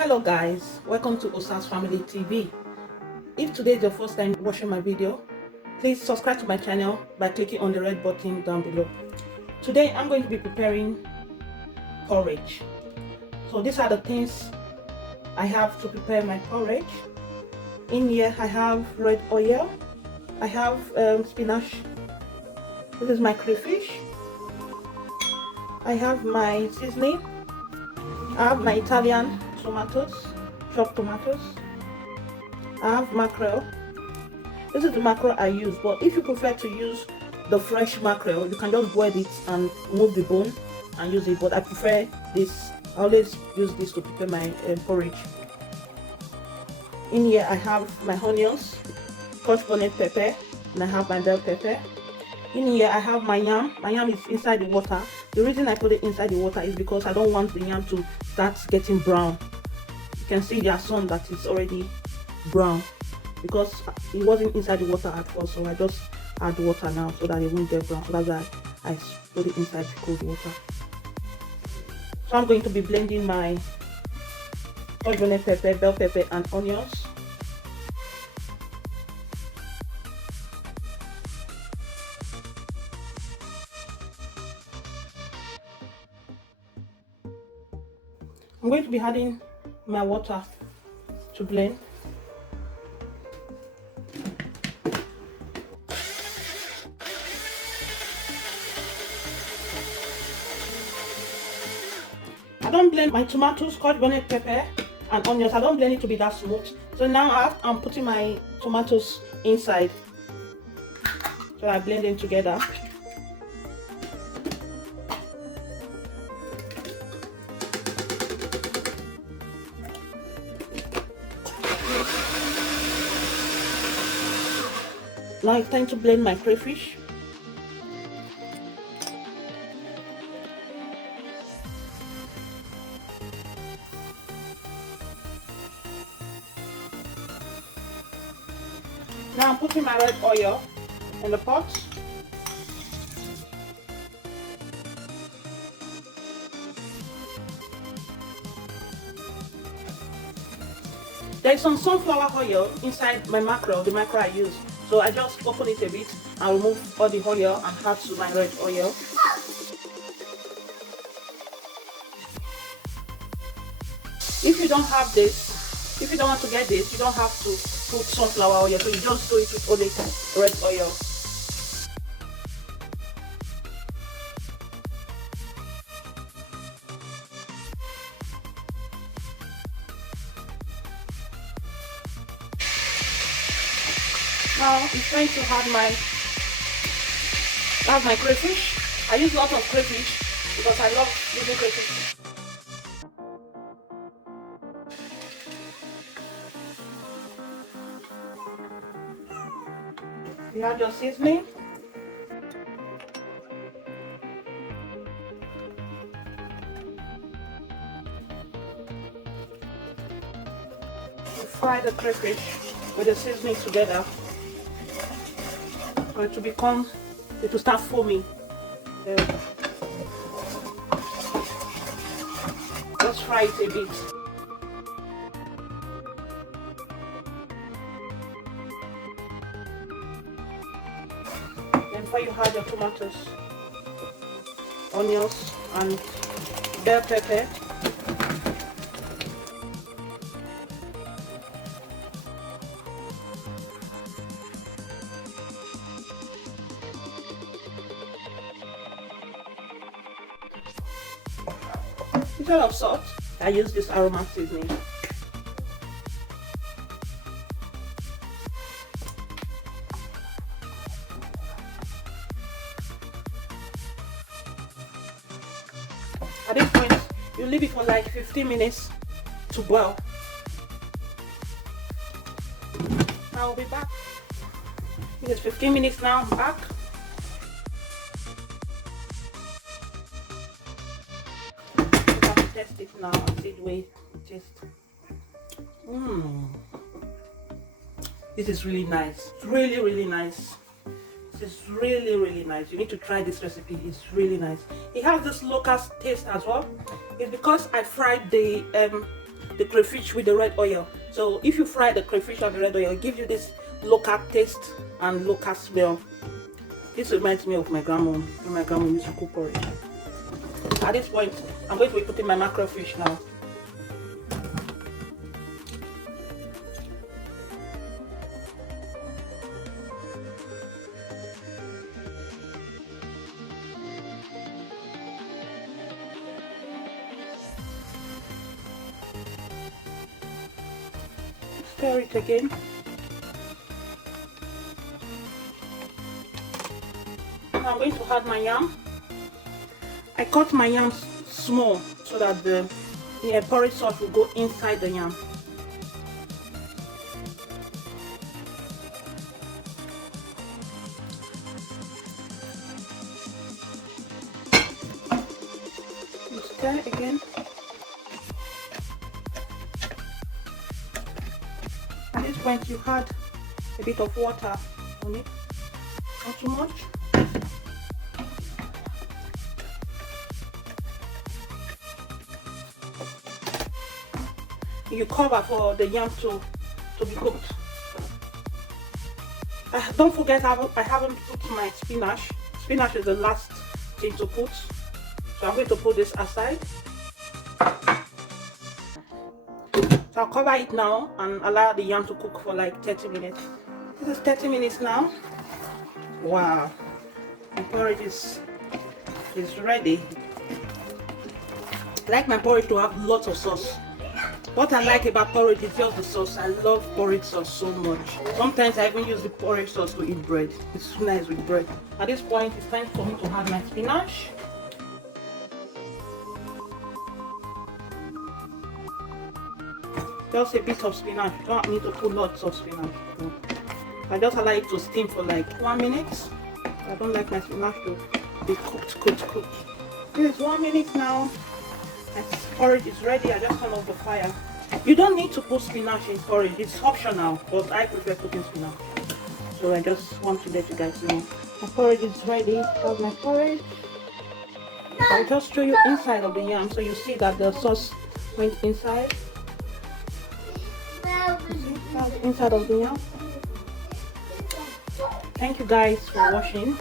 Hello guys, welcome to Osa's Family TV. If today is your first time watching my video, please subscribe to my channel by clicking on the red button down below. Today I'm going to be preparing porridge. So these are the things I have to prepare my porridge. In here I have red oil, I have spinach, this is my crayfish, I have my seasoning, I have my Italian tomatoes, chopped tomatoes, I have mackerel. This is the mackerel I use, but if you prefer to use the fresh mackerel, you can just boil it and remove the bone and use it, but I prefer this. I always use this to prepare my porridge. In here I have my onions, Scotch bonnet pepper, and I have my bell pepper. In here I have my yam. My yam is inside the water. The reason I put it inside the water is because I don't want the yam to start getting brown. You can see there are some that is already brown because it wasn't inside the water at first, so I just add water now so that it won't get brown. So that's why I put it inside cold water. So I'm going to be blending my Scotch bonnet pepper, bell pepper, and onions. I'm going to be adding my water to blend. I don't blend my tomatoes, Scotch bonnet pepper, and onions. I don't blend it to be that smooth. So now I'm putting my tomatoes inside. So I blend them together. Now it's time to blend my crayfish. Now I'm putting my red oil in the pot. There is some sunflower oil inside my mackerel, the mackerel I use. So I just open it a bit and remove all the oil and add to my red oil. If you don't have this, if you don't want to get this, you don't have to put sunflower oil. So you just do it with only red oil. Now it's time to add my crayfish. I use lots of crayfish because I love using crayfish. You add your seasoning. You fry the crayfish with the seasoning together. For it to start foaming. Just fry it a bit. Then before you add your tomatoes, onions, and bell pepper. Instead of salt, I use this aroma seasoning. At this point, you leave it for like 15 minutes to boil. I'll be back. It's 15 minutes now, I'm back. Test it now and see the way it tastes. This is really nice. It's really nice. This is really nice. You need to try this recipe. It's really nice. It has this local taste as well. It's because I fried the the crayfish with the red oil. So if you fry the crayfish on the red oil, it gives you this local taste and local smell. This reminds me of my grandma, when my grandma used to cook porridge. At this point, I'm going to be putting my mackerel fish now. Stir it again. Now I'm going to add my yam. I cut my yam small so that the porridge sauce will go inside the yam. You stir again. At this point, you add a bit of water on it, not too much. You cover for the yam to be cooked. Don't forget, I haven't put my spinach. Spinach is the last thing to put, so I'm going to put this aside. So I'll cover it now and allow the yam to cook for like 30 minutes. This is 30 minutes now. Wow, the porridge is ready. I like my porridge to have lots of sauce. What I like about porridge is just the sauce. I love porridge sauce so much. Sometimes I even use the porridge sauce to eat bread. It's nice with bread. At this point, it's time for me to add my spinach. Just a bit of spinach. You don't need to put lots of spinach. No. I just allow it to steam for like 1 minute. I don't like my spinach to be cooked. This is 1 minute now. My porridge is ready. I just turn off the fire. You don't need to put spinach in porridge. It's optional, but I prefer putting spinach. So I just want to let you guys know. My porridge is ready. That's my porridge. I'll just show you inside of the yam so you see that the sauce went inside. Inside of the yam. Thank you guys for watching.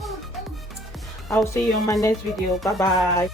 I'll see you on my next video. Bye bye.